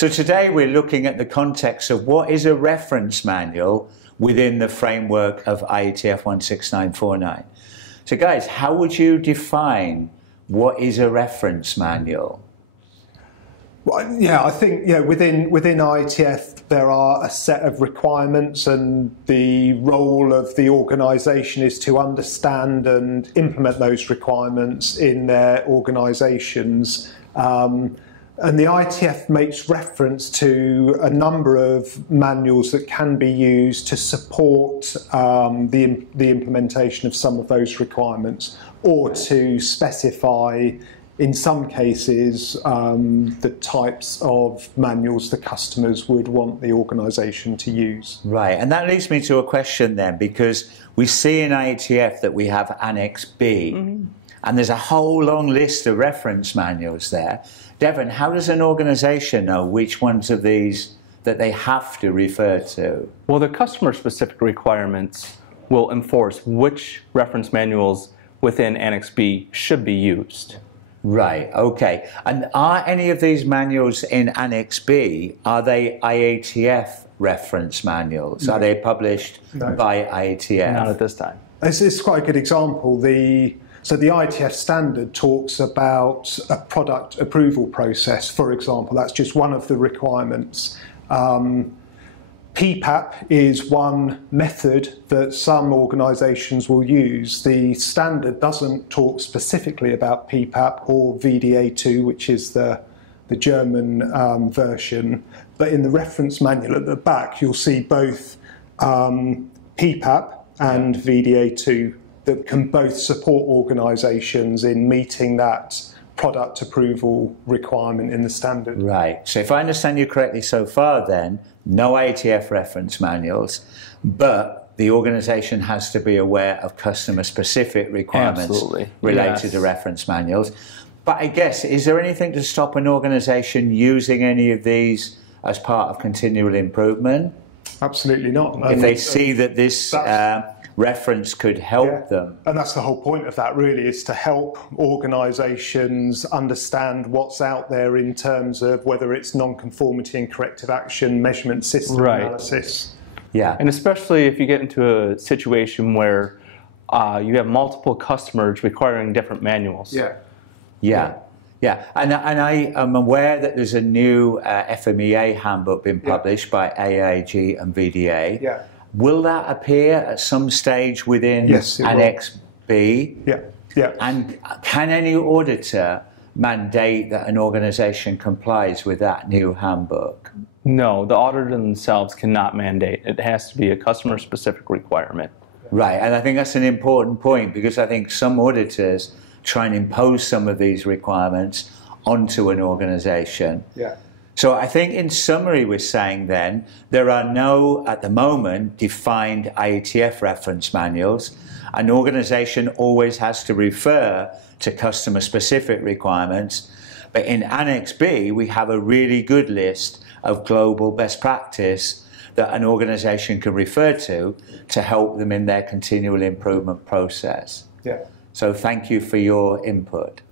So today we're looking at the context of what is a reference manual within the framework of IATF 16949. So guys, how would you define what is a reference manual? Well, yeah, I think within IATF there are a set of requirements, and the role of the organisation is to understand and implement those requirements in their organisations. And the IATF makes reference to a number of manuals that can be used to support the implementation of some of those requirements, or to specify, in some cases, the types of manuals the customers would want the organisation to use. Right, and that leads me to a question then, because we see in IATF that we have Annex B, and there's a whole long list of reference manuals there. Devin, how does an organisation know which ones of these that they have to refer to? Well, the customer-specific requirements will enforce which reference manuals within Annex B should be used. Right, okay. And are any of these manuals in Annex B, are they IATF reference manuals? No. Are they published by IATF? Not at this time. It's quite a good example. So the IATF standard talks about a product approval process, for example. That's just one of the requirements. PPAP is one method that some organisations will use. The standard doesn't talk specifically about PPAP or VDA2, which is the German version. But in the reference manual at the back, you'll see both PPAP and VDA2 that can both support organisations in meeting that product approval requirement in the standard. Right. So if I understand you correctly so far then, no IATF reference manuals, but the organisation has to be aware of customer-specific requirements related to reference manuals. But I guess, is there anything to stop an organisation using any of these as part of continual improvement? Absolutely not. If they see that this reference could help them. And that's the whole point of that, really, is to help organisations understand what's out there in terms of whether it's non-conformity and corrective action, measurement system analysis. Yeah. And especially if you get into a situation where you have multiple customers requiring different manuals. Yeah, and I am aware that there's a new FMEA handbook being published by AIG and VDA. Will that appear at some stage within Annex B? Yeah. And can any auditor mandate that an organisation complies with that new handbook? No, the auditor themselves cannot mandate. It has to be a customer-specific requirement. Right, and I think that's an important point, because I think some auditors try and impose some of these requirements onto an organisation. So I think in summary we're saying then, there are no, at the moment, defined IATF reference manuals. An organisation always has to refer to customer-specific requirements. But in Annex B, we have a really good list of global best practice that an organisation can refer to help them in their continual improvement process. So thank you for your input.